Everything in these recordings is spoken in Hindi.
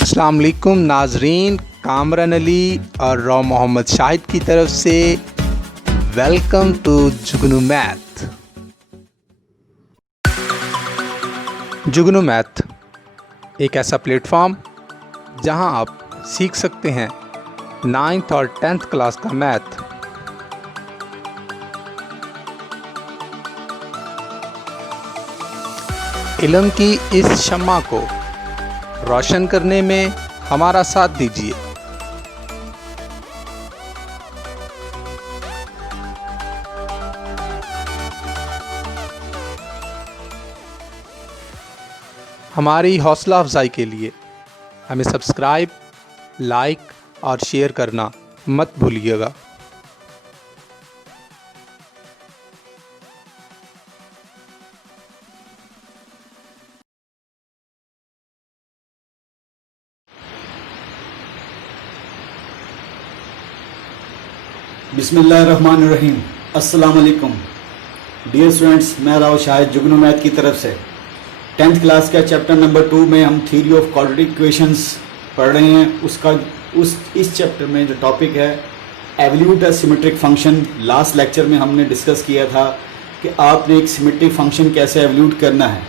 अस्सलाम वालेकुम नाजरीन, कामरान अली और रॉ मोहम्मद शाहिद की तरफ से welcome to Jugnu math. Jugnu math एक ऐसा प्लेटफॉर्म जहां आप सीख सकते हैं 9th और 10th क्लास का मैथ। इल्म की इस शम्मा को रोशन करने में हमारा साथ दीजिए। हमारी हौसला अफजाई के लिए हमें सब्सक्राइब, लाइक और शेयर करना मत भूलिएगा। बिस्मिल्लाहिर्रहमानिर्रहीम। अस्सलाम वालेकुम डियर स्टूडेंट्स, मैं राव शाहिद जुगनू मैथ की तरफ से 10th क्लास का चैप्टर नंबर 2 में हम थ्योरी ऑफ क्वाड्रेटिक इक्वेशंस पढ़ रहे हैं। इस चैप्टर में जो टॉपिक है evaluate a symmetric function. Last lecture में हमने डिस्कस किया था कि आपने एक सिमेट्रिक फंक्शन कैसे एवल्यूट करना है,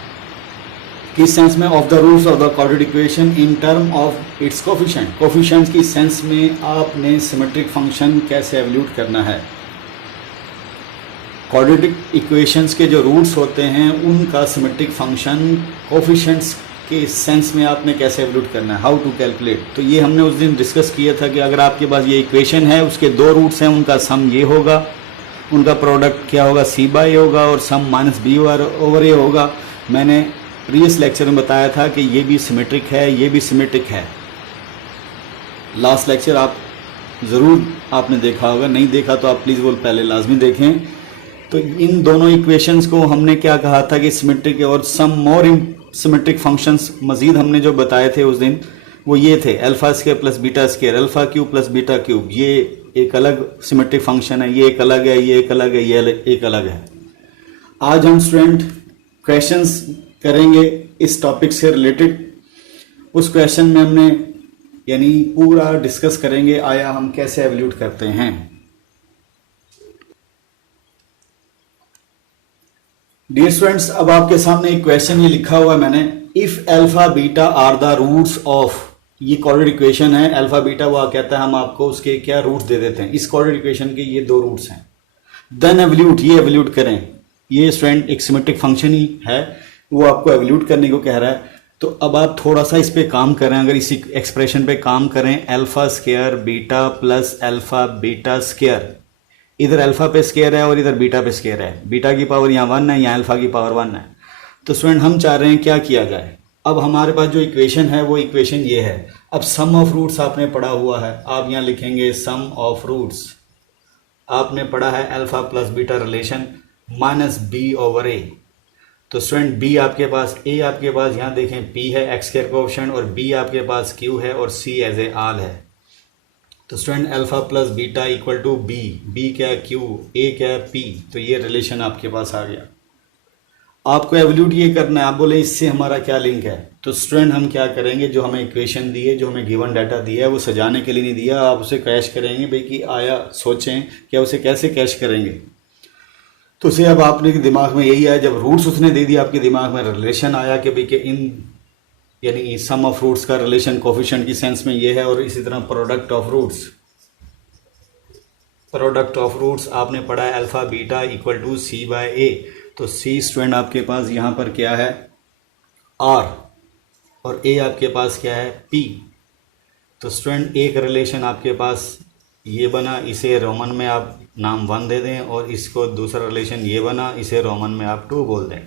किस सेंस में, of the roots of the quadratic equation in term of its coefficients की सेंस में आपने सिमेट्रिक फंक्शन कैसे एवल्यूट करना है। क्वाड्रेटिक इक्वेशंस के जो रूट्स होते हैं उनका सिमेट्रिक फंक्शन कोफिशिएंट्स के सेंस में आपने कैसे एवल्यूट करना है, हाउ टू कैलकुलेट। तो ये हमने उस दिन डिस्कस किया था कि अगर आपके पास ये इक्वेशन है, उसके दो रूट्स हैं, उनका सम ये होगा, उनका प्रोडक्ट क्या होगा, सी बाई होगा और सम माइनस बी ओवर ए होगा। मैंने प्रीवियस लेक्चर में बताया था कि ये भी सिमेट्रिक है, ये भी सिमेट्रिक है। लास्ट लेक्चर आप ज़रूर आपने देखा होगा, नहीं देखा तो आप प्लीज़ वो पहले लाजमी देखें। तो इन दोनों इक्वेशंस को हमने क्या कहा था कि सिमेट्रिक और सम मोर सिमेट्रिक फंक्शंस मज़ीद हमने जो बताए थे उस दिन वो ये थे, alpha square plus beta square, alpha cube plus beta cube, ये एक अलग सिमेट्रिक फंक्शन है, ये एक अलग है, ये एक अलग है, ये एक अलग है। आज हम स्टूडेंट क्वेश्चंस करेंगे इस टॉपिक से रिलेटेड। उस क्वेश्चन में हमने यानी पूरा डिस्कस करेंगे आया हम कैसे एवल्यूट करते हैं। डियर स्टूडेंट्स, अब आपके सामने एक क्वेश्चन ये लिखा हुआ है मैंने, if alpha beta are the roots of, ये क्वाड्रेटिक इक्वेशन है, अल्फा बीटा वो कहता है हम आपको उसके क्या रूट्स दे देते हैं, इस क्वाड्रेटिक इक्वेशन के ये दो रूट्स हैं, देन एवल्यूट, ये एवल्यूट करें। ये स्टूडेंट एक सिमेट्रिक फंक्शन ही है, वो आपको एवल्यूट करने को कह रहा है। तो अब आप थोड़ा सा इस पे काम करें, अगर इसी एक्सप्रेशन पे काम करें, alpha square beta plus alpha beta square, इधर अल्फा पे स्क्वायर है और इधर बीटा पे स्क्वायर है, बीटा की पावर यहाँ 1 है, यहाँ अल्फा की पावर 1 है। तो स्टूडेंट हम चाह रहे हैं क्या किया जाए। अब हमारे पास जो इक्वेशन है वो इक्वेशन ये है। अब सम ऑफ रूट्स आपने पढ़ा हुआ है, आप यहाँ लिखेंगे सम ऑफ रूट्स। आपने पढ़ा है alpha plus beta relation minus B over A. तो स्टूडेंट बी आपके पास, ए आपके पास यहाँ देखें पी है एक्स स्क्वायर कोएफिशिएंट, और बी आपके पास क्यू है और सी एज ए आल है। तो student alpha plus beta equal to B, B क्या है क्यू, ए क्या है पी, तो ये रिलेशन आपके पास आ गया। आपको एवल्यूट ये करना है। आप बोले इससे हमारा क्या लिंक है, तो स्टूडेंट हम क्या करेंगे, जो हमें इक्वेशन दी है, जो हमें गिवन डाटा दिया है, वो सजाने के लिए नहीं दिया, आप उसे कैश करेंगे भाई कि आया सोचें क्या उसे कैसे कैश करेंगे। तो उसे अब आपने दिमाग में यही आया, जब रूट्स उसने दे दिया आपके दिमाग में रिलेशन आया कि भाई कि इन यानी सम ऑफ रूट्स का रिलेशन कोफिशिएंट की सेंस में ये है, और इसी तरह प्रोडक्ट ऑफ रूट्स आपने पढ़ा है alpha beta equal to C by A. तो सी स्टूडेंट आपके पास यहाँ पर क्या है आर, और ए आपके पास क्या है पी। तो स्टूडेंट एक रिलेशन आपके पास ये बना, इसे रोमन में आप नाम 1 दे दें, और इसको दूसरा रिलेशन ये बना, इसे रोमन में आप 2 बोल दें।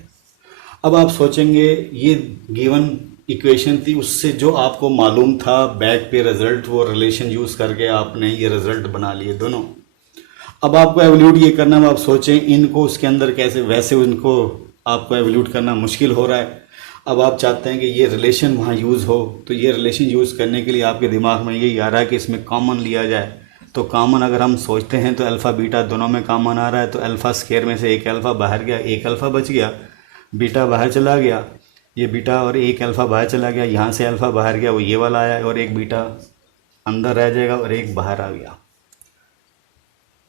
अब आप सोचेंगे ये गिवन इक्वेशन थी, उससे जो आपको मालूम था बैक पे रिजल्ट, वो रिलेशन यूज़ करके आपने ये रिजल्ट बना लिए दोनों। अब आपको एवल्यूट ये करना है, आप सोचें इनको उसके अंदर कैसे, वैसे उनको आपको एवल्यूट करना मुश्किल हो रहा है। अब आप चाहते हैं कि ये रिलेशन वहाँ यूज़ हो, तो ये रिलेशन यूज़ करने के लिए आपके दिमाग में यही आ रहा है कि इसमें कॉमन लिया जाए। तो कॉमन अगर हम सोचते हैं तो अल्फ़ा बीटा दोनों में कॉमन आ रहा है, तो अल्फ़ा स्क्वायर में से एक अल्फ़ा बाहर गया, एक अल्फ़ा बच गया, बीटा बाहर चला गया, ये बीटा और एक अल्फ़ा बाहर चला गया, यहाँ से अल्फ़ा बाहर गया वो ये वाला आया, और एक बीटा अंदर रह जाएगा और एक बाहर आ गया।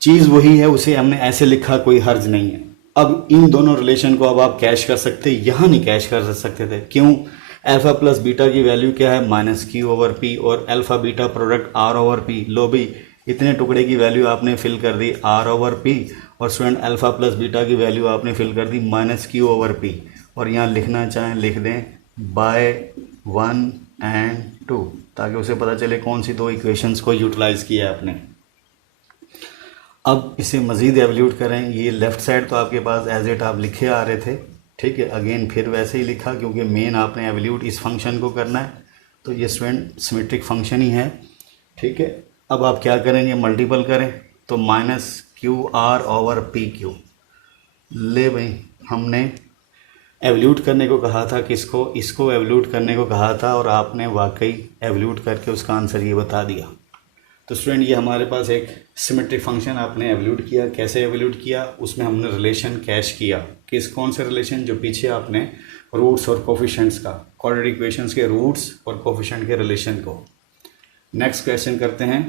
चीज़ वही है, उसे हमने ऐसे लिखा, कोई हर्ज नहीं है। अब इन दोनों रिलेशन को अब आप कैश कर सकते, यहाँ नहीं कैश कर सकते थे। क्यों? अल्फ़ा प्लस बीटा की वैल्यू क्या है? माइनस क्यू ओवर पी, और alpha beta product R over P. लो भाई, इतने टुकड़े की वैल्यू आपने फिल कर दी आर ओवर पी, और स्टूडेंट अल्फ़ा प्लस बीटा की वैल्यू आपने फिल कर दी माइनस क्यू ओवर पी, और यहाँ लिखना चाहें लिख दें बाय 1 एंड 2, ताकि उसे पता चले कौन सी दो इक्वेशंस को यूटिलाइज़ किया है आपने। अब इसे मज़ीद एवल्यूट करें। ये लेफ़्ट साइड तो आपके पास एज इट आप लिखे आ रहे थे, ठीक है। अगेन फिर वैसे ही लिखा, क्योंकि मेन आपने एवल्यूट इस फंक्शन को करना है, तो ये स्टूडेंट सिमेट्रिक फंक्शन ही है, ठीक है। अब आप क्या करेंगे? मल्टीपल करें, तो minus Q R over P Q. ले भाई, हमने एवल्यूट करने को कहा था, किसको? इसको एवल्यूट करने को कहा था, और आपने वाकई एवल्यूट करके उसका आंसर ये बता दिया। तो स्टूडेंट ये हमारे पास एक सिमेट्रिक फंक्शन आपने एवल्यूट किया। कैसे एवल्यूट किया? उसमें हमने रिलेशन कैश किया। कौन से रिलेशन? जो पीछे आपने रूट्स और कोफिशिएंट्स का, क्वाड्रेटिक इक्वेशंस के रूट्स और कोफिशिएंट के रिलेशन को। नेक्स्ट क्वेश्चन करते हैं।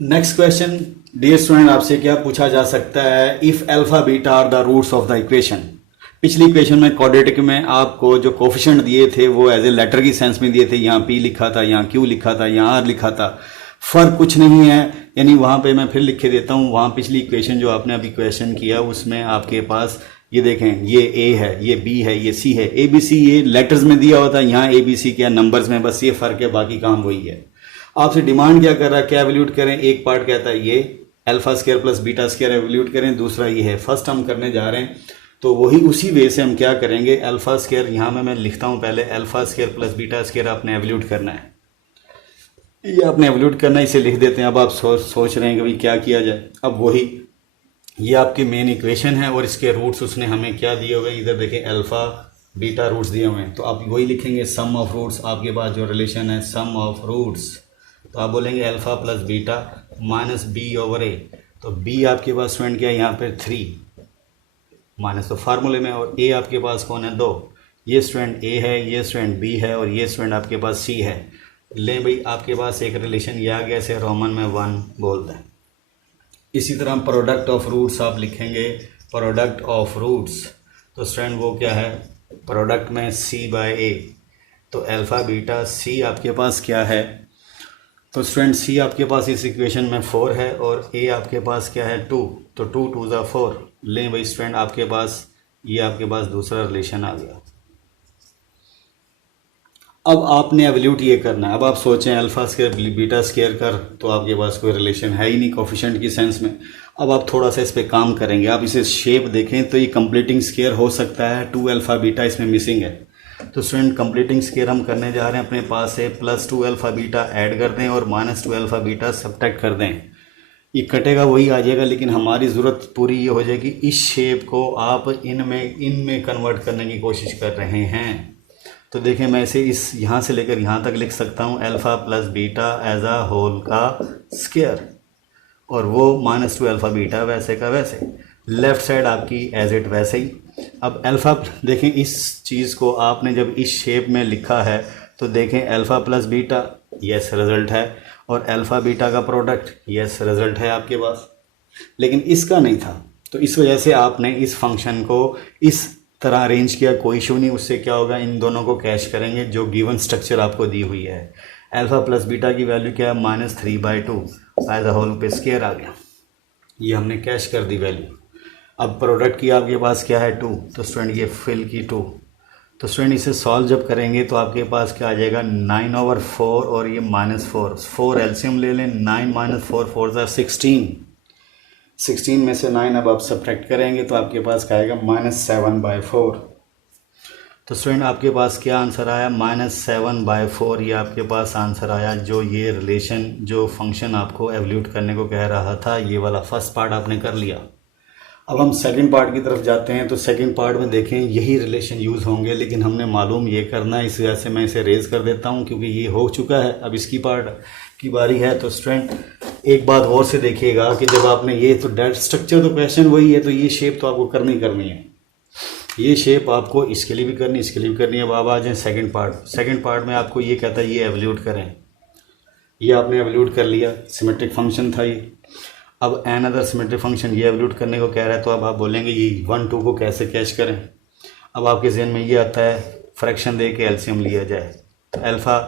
नेक्स्ट क्वेश्चन डियर स्टूडेंट, आपसे क्या पूछा जा सकता है? If alpha beta are the roots of the equation. पिछली इक्वेशन में क्वाड्रेटिक में आपको जो कोफिशिएंट दिए थे वो एज ए लेटर की सेंस में दिए थे, यहाँ पी लिखा था, यहाँ क्यू लिखा था, यहाँ आर लिखा था, फर्क कुछ नहीं है। यानी वहाँ पे मैं फिर लिख के देता हूँ, वहाँ पिछली इक्वेशन जो आपने अभी क्वेश्चन किया उसमें आपके पास ये देखें, ये ए है, ये बी है, ये सी है। ए बी सी ये लेटर्स में दिया होता है, यहाँ ए बी सी क्या नंबर्स में, बस ये फ़र्क है, बाकी काम वही है। आपसे डिमांड क्या कर रहा है? क्या एवल्यूट करें? एक पार्ट कहता है ये alpha square plus beta square evaluate करें, दूसरा ये है। फर्स्ट हम करने जा रहे हैं, तो वही उसी वे से हम क्या करेंगे? अल्फा स्क्वायर यहाँ में मैं लिखता हूँ पहले, alpha square plus beta square आपने एवल्यूट करना है। ये आपने एवल्यूट करना है, इसे लिख देते हैं। अब आप सोच रहे हैं कि भाई क्या किया जाए। अब वही, ये आपकी मेन इक्वेशन है और इसके रूट्स उसने हमें क्या दिए हुए हैं? इधर देखिए अल्फा बीटा रूट्स दिए हुए हैं, तो आप वही लिखेंगे सम ऑफ रूट्स। आपके पास जो रिलेशन है सम ऑफ रूट्स, तो आप बोलेंगे alpha plus beta minus B over A. तो बी आपके पास स्टूडेंट क्या है? यहाँ पे 3 माइनस तो फार्मूले में, और ए आपके पास कौन है? 2। ये स्टूडेंट ए है, ये स्टूडेंट बी है, और ये स्टूडेंट आपके पास सी है। ले भाई, आपके पास एक रिलेशन ये आ गया, इसे रोमन में 1 बोलते हैं। इसी तरह प्रोडक्ट ऑफ रूट्स आप लिखेंगे, प्रोडक्ट ऑफ रूट्स, तो स्टूडेंट वो क्या है? प्रोडक्ट में सी बाय ए, तो अल्फ़ा बीटा सी आपके पास क्या है? तो स्टूडेंट सी आपके पास इस इक्वेशन में 4 है, और ए आपके पास क्या है? 2, तो 2 2 ज़ा 4। लें भाई स्टूडेंट, आपके पास ये आपके पास दूसरा रिलेशन आ गया। अब आपने एवल्यूट ये करना है। अब आप सोचें अल्फा स्क्वायर बीटा स्क्वायर कर, तो आपके पास कोई रिलेशन है ही नहीं कोफिशिएंट की सेंस में। अब आप थोड़ा सा इस पे काम करेंगे। आप इसे शेप देखें तो ये कंप्लीटिंग स्क्वायर हो सकता है, 2 अल्फा बीटा इसमें मिसिंग है। तो स्टूडेंट कंप्लीटिंग स्क्वायर हम करने जा रहे हैं, अपने पास से प्लस 2 अल्फा बीटा ऐड कर दें और माइनस 2 अल्फा बीटा सब्ट्रैक्ट कर दें। ये कटेगा वही आ जाएगा, लेकिन हमारी ज़रूरत पूरी ये हो जाएगी इस शेप को आप इनमें कन्वर्ट करने की कोशिश कर रहे हैं। तो देखें, मैं इसे इस यहाँ से लेकर यहाँ तक लिख सकता हूँ, अल्फ़ा प्लस बीटा एज आ होल का स्क्वायर, और वो माइनस 2 अल्फ़ा बीटा वैसे का वैसे, लेफ़्ट साइड आपकी एज इट वैसे ही। अब अल्फ़ा देखें, इस चीज़ को आपने जब इस शेप में लिखा है तो देखें alpha plus beta, yes result है, और अल्फ़ा बीटा का प्रोडक्ट, यस रिज़ल्ट है आपके पास, लेकिन इसका नहीं था। तो इस वजह से आपने इस फंक्शन को इस तरह अरेंज किया, कोई इशू नहीं। उससे क्या होगा, इन दोनों को कैश करेंगे जो गिवन स्ट्रक्चर आपको दी हुई है। अल्फ़ा प्लस बीटा की वैल्यू क्या है? -3/2 एज अ होल पे स्क्वायर आ गया, ये हमने कैश कर दी वैल्यू। अब प्रोडक्ट की आपके पास क्या है? 2, तो स्टूडेंट ये फिल की 2। तो स्टूडेंट इसे सॉल्व जब करेंगे तो आपके पास क्या आ जाएगा? 9/4 और ये -4, 4 एलसीएम ले लें, 9 - 4 4 ज़ा 16, 16 में से 9 अब आप सब्ट्रैक्ट करेंगे तो आपके पास क्या आएगा? -7/4। तो स्टूडेंट आपके पास क्या आंसर आया? -7/4 ये आपके पास आंसर आया, जो ये रिलेशन जो फंक्शन आपको एवल्यूट करने को कह रहा था। ये वाला फर्स्ट पार्ट आपने कर लिया। अब हम सेकंड पार्ट की तरफ जाते हैं। तो सेकंड पार्ट में देखें यही रिलेशन यूज़ होंगे, लेकिन हमने मालूम ये करना है, इस वजह से मैं इसे रेज़ कर देता हूँ क्योंकि ये हो चुका है। अब इसकी पार्ट की बारी है। तो स्टूडेंट एक बात और से देखिएगा कि जब आपने ये तो डेट स्ट्रक्चर तो क्वेश्चन वही है, तो ये शेप तो आपको करनी है, ये शेप आपको इसके लिए भी करनी, इसके लिए भी करनी है। अब आप आ जाएँ सेकंड पार्ट में आपको ये कहता है ये एवल्यूट करें, ये आपने एवल्यूट कर लिया, सिमेट्रिक फंक्शन था ये। अब एन अदर सिमेट्रिक फंक्शन ये एवल्यूट करने को कह रहा है, तो अब आप बोलेंगे ये 1 2 को कैसे कैच करें। अब आपके जहन में ये आता है फ्रैक्शन दे के एलसीएम लिया जाए, तो अल्फ़ा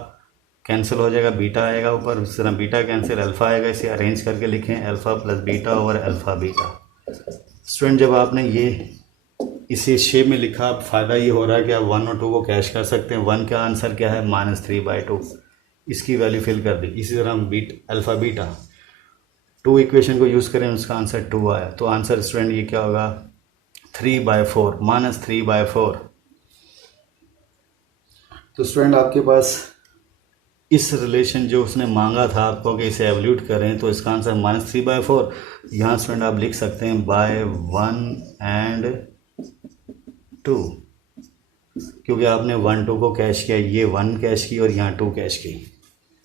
कैंसिल हो जाएगा, बीटा आएगा ऊपर, इस तरह बीटा कैंसिल अल्फ़ा आएगा। इसे अरेंज करके लिखें alpha plus beta over alpha beta. Student जब आपने ये इसे शेप में लिखा, अब फ़ायदा ये हो रहा है कि आप 1 और 2 को कैश कर सकते हैं। 1 का आंसर क्या है -3/2, इसकी वैल्यू फिल कर दी। इसी तरह अल्फ़ा बीटा 2 इक्वेशन को यूज़ करें, उसका आंसर 2 आया, तो आंसर स्टूडेंट ये क्या होगा 3/4 -3/4। तो स्टूडेंट आपके पास इस रिलेशन जो उसने मांगा था आपको कि इसे एवल्यूट करें, तो इसका आंसर -3/4। यहाँ स्टूडेंट आप लिख सकते हैं बाय 1 and 2, क्योंकि आपने 1 2 को कैश किया, ये 1 कैश की और यहाँ 2 कैश की।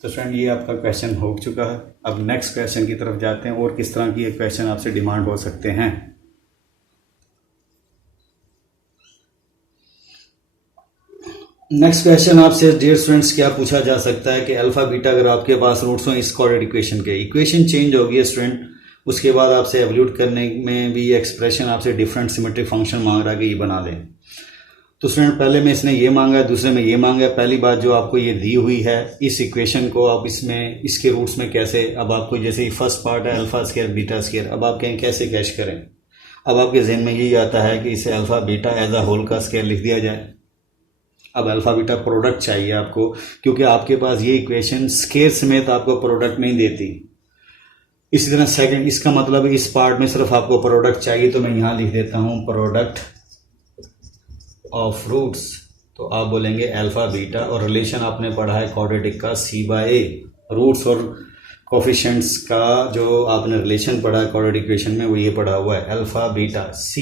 तो स्टूडेंट ये आपका क्वेश्चन हो चुका है। अब नेक्स्ट क्वेश्चन की तरफ जाते हैं और किस तरह की ये क्वेश्चन आपसे डिमांड हो सकते हैं। नेक्स्ट क्वेश्चन आपसे डियर स्टूडेंट्स क्या पूछा जा सकता है कि अल्फा बीटा अगर आपके पास रूट्स हो इस कोऑर्डिनेट इक्वेशन के, इक्वेशन चेंज होगी है स्टूडेंट, उसके बाद आपसे एवल्यूट करने में भी एक्सप्रेशन आपसे डिफरेंट सिमेट्रिक फंक्शन मांग रहा है कि ये बना दें। तो स्टूडेंट पहले में इसने ये मांगा है, दूसरे में ये मांगा है। पहली बात जो आपको ये दी हुई है, इस इक्वेशन को आप इसमें इसके रूट्स में कैसे, अब आपको जैसे फर्स्ट पार्ट है अल्फा स्क्वायर बीटा स्क्वायर, अब आप कहें कैसे कैश करें। अब आपके जहन में यही आता है कि इसे alpha beta as a whole का स्क्वायर लिख दिया जाए। अब अल्फा बीटा प्रोडक्ट चाहिए आपको, क्योंकि आपके पास ये इक्वेशन स्क्वायर समेत आपको प्रोडक्ट नहीं देती। इसी तरह सेकंड, इसका मतलब इस पार्ट में सिर्फ आपको प्रोडक्ट चाहिए, तो मैं यहाँ लिख देता हूँ प्रोडक्ट ऑफ रूट्स। तो आप बोलेंगे अल्फा बीटा, और रिलेशन आपने पढ़ा है क्वाड्रेटिक का c/a, रूट्स और कोफिशिएंट्स का जो आपने रिलेशन पढ़ा है क्वाड्रेटिक इक्वेशन में, वो ये पढ़ा हुआ है अल्फा बीटा c।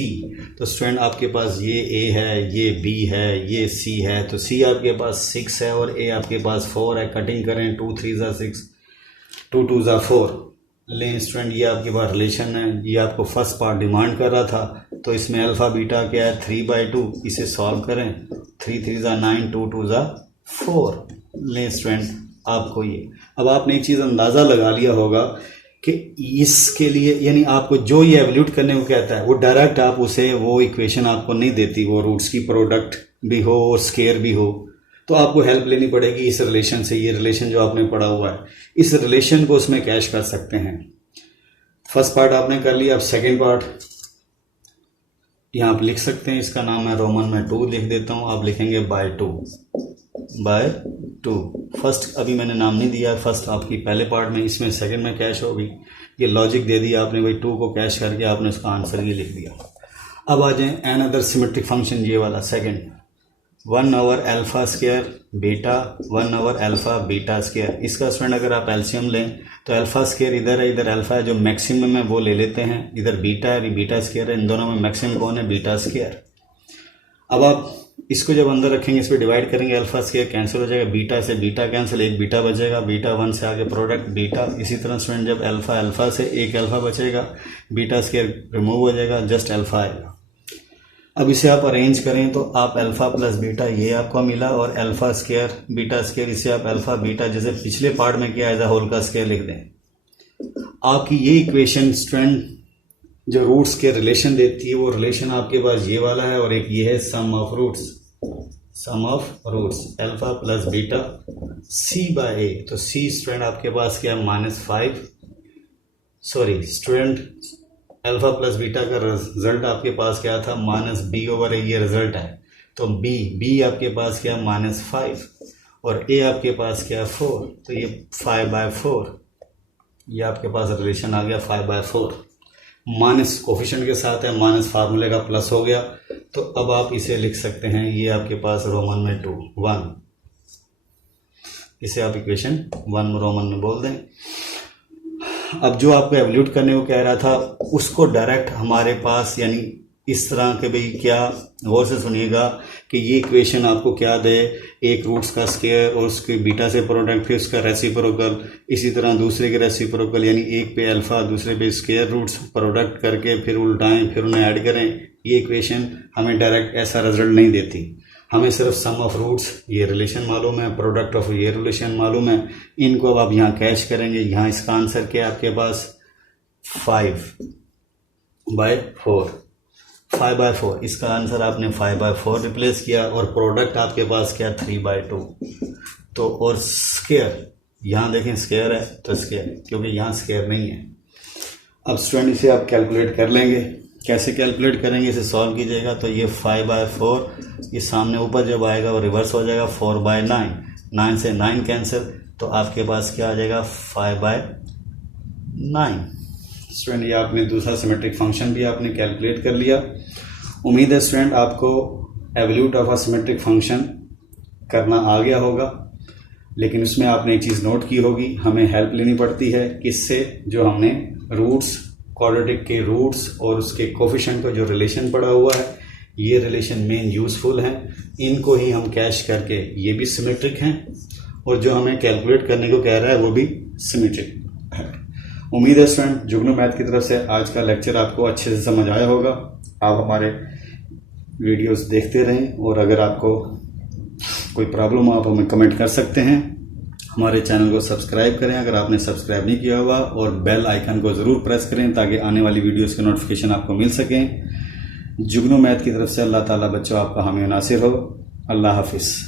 तो स्टूडेंट आपके पास ये a है, ये b है, ये c है, तो c आपके पास 6 है और a आपके पास 4 है। कटिंग करें 2 3 ज़ा 6, 2 2 ज़ा 4 लें स्टूडेंट, ये आपके पास रिलेशन है। ये आपको फर्स्ट पार्ट डिमांड कर रहा था, तो इसमें अल्फा बीटा क्या है 3/2, इसे सॉल्व करें 3 3 ज़ा 9, 2 2 ज़ा 4 लें स्टूडेंट आपको ये। अब आपने एक चीज़ अंदाज़ा लगा लिया होगा कि इसके लिए यानी आपको जो ये एवल्यूट करने को कहता है वो डायरेक्ट आप उसे वो इक्वेशन आपको नहीं देती, वो रूट्स की प्रोडक्ट भी हो और स्केयर भी हो, तो आपको हेल्प लेनी पड़ेगी इस रिलेशन से। ये रिलेशन जो आपने पढ़ा हुआ है, इस रिलेशन को उसमें कैश कर सकते हैं। फर्स्ट पार्ट आपने कर लिया। अब सेकेंड पार्ट यहाँ आप लिख सकते हैं, इसका नाम है रोमन में 2 लिख देता हूँ, आप लिखेंगे बाय 2। फर्स्ट अभी मैंने नाम नहीं दिया, फर्स्ट आपकी पहले पार्ट में, इसमें सेकंड में कैश होगी। ये लॉजिक दे दिया आपने, भाई 2 को कैश करके आपने उसका आंसर ये लिख दिया। अब आ जाए एन अदर सिमेट्रिक फंक्शन, ये वाला second, 1 over alpha square beta 1 over alpha beta square. इसका स्टूडेंट अगर आप एलसीएम लें तो अल्फा स्क्वायर इधर है, इधर अल्फा है, जो मैक्सिमम है वो ले लेते हैं, इधर बीटा है, बीटा स्क्वायर है, इन दोनों में मैक्सिमम कौन है, बीटा स्क्वायर। अब आप इसको जब अंदर रखेंगे, इस पर डिवाइड करेंगे, अल्फा स्क्वायर कैंसिल हो जाएगा, बीटा से बीटा कैंसिल, एक बीटा बचेगा, बीटा 1 से आगे प्रोडक्ट बीटा। इसी तरह स्टूडेंट जब अल्फा से एक अल्फा बचेगा, बीटा स्क्वायर रिमूव हो जाएगा, जस्ट अल्फा आएगा। अब इसे आप अरेंज करें तो आप अल्फा प्लस बीटा ये आपको मिला, और अल्फा स्क्वायर बीटा स्क्वायर, इसे आप अल्फा बीटा जैसे पिछले पार्ट में किया एज अ होल का स्क्वायर लिख दें। आपकी ये इक्वेशन स्टूडेंट जो रूट्स के रिलेशन देती है, वो रिलेशन आपके पास ये वाला है, और एक ये है sum of roots alpha plus beta c/a। तो c स्टूडेंट आपके पास क्या है -5, sorry student alpha plus beta का रिजल्ट आपके पास क्या था -b/a, ये रिजल्ट है। तो b आपके पास क्या -5 और a आपके पास क्या 4, तो ये 5/4, ये आपके पास रिलेशन आ गया 5/4। माइनस कोफिशिएंट के साथ है, माइनस फार्मूले का प्लस हो गया, तो अब आप इसे लिख सकते हैं, ये आपके पास रोमन में 2 1, इसे आप इक्वेशन 1 रोमन में बोल दें। अब जो आपको एवल्यूट करने को कह रहा था उसको डायरेक्ट हमारे पास यानी इस तरह के भाई क्या, गौर से सुनिएगा कि ये इक्वेशन आपको क्या दे, एक रूट्स का स्क्वायर और उसके बीटा से प्रोडक्ट, फिर उसका रेसिप्रोकल, इसी तरह दूसरे के रेसिप्रोकल, यानी एक पे अल्फा दूसरे पे स्क्वायर रूट्स प्रोडक्ट करके फिर उल्टाएं फिर उन्हें ऐड करें। ये इक्वेशन हमें डायरेक्ट ऐसा रिजल्ट नहीं देती, हमें सिर्फ सम ऑफ रूट्स ये रिलेशन मालूम है, प्रोडक्ट ऑफ ये रिलेशन मालूम है। इनको अब आप यहाँ कैश करेंगे। यहाँ इसका आंसर क्या है आपके पास 5/4, 5/4। इसका आंसर आपने 5/4 रिप्लेस किया और प्रोडक्ट आपके पास क्या 3/2। तो और स्क्वायर, यहाँ देखें स्क्वायर है तो स्क्वायर, क्योंकि यहाँ स्क्वायर नहीं है। अब स्टूडेंट इसे आप कैलकुलेट कर लेंगे। कैसे कैलकुलेट करेंगे, इसे सॉल्व कीजिएगा तो ये 5/4, ये सामने ऊपर जब आएगा वो रिवर्स हो जाएगा 4/9, 9 से 9 कैंसिल, तो आपके पास क्या आ जाएगा 5/9। स्टूडेंट ये आपने दूसरा सिमेट्रिक फंक्शन भी आपने कैलकुलेट कर लिया। उम्मीद है स्टूडेंट आपको evaluate of a symmetric function करना आ गया होगा, लेकिन उसमें आपने एक चीज़ नोट की होगी, हमें हेल्प लेनी पड़ती है किससे, जो हमने रूट्स, क्वाड्रेटिक के रूट्स और उसके कोफिशिएंट का जो रिलेशन पड़ा हुआ है, ये रिलेशन मेन यूज़फुल हैं। इनको ही हम कैश करके, ये भी सिमेट्रिक हैं और जो हमें कैलकुलेट करने को कह रहा है वो भी सिमेट्रिक है। उम्मीद है स्टूडेंट जुगनू मैथ की तरफ से आज का लेक्चर आपको अच्छे से समझ आया होगा। आप हमारे वीडियोस देखते रहें और अगर आपको कोई प्रॉब्लम हो आप हमें कमेंट कर सकते हैं। हमारे चैनल को सब्सक्राइब करें अगर आपने सब्सक्राइब नहीं किया हुआ, और बेल आइकन को ज़रूर प्रेस करें ताकि आने वाली वीडियोस के नोटिफिकेशन आपको मिल सकें। जुगनू मैथ की तरफ से अल्लाह ताला बच्चों आपका हामी नासिर हो। अल्लाह हाफिज़।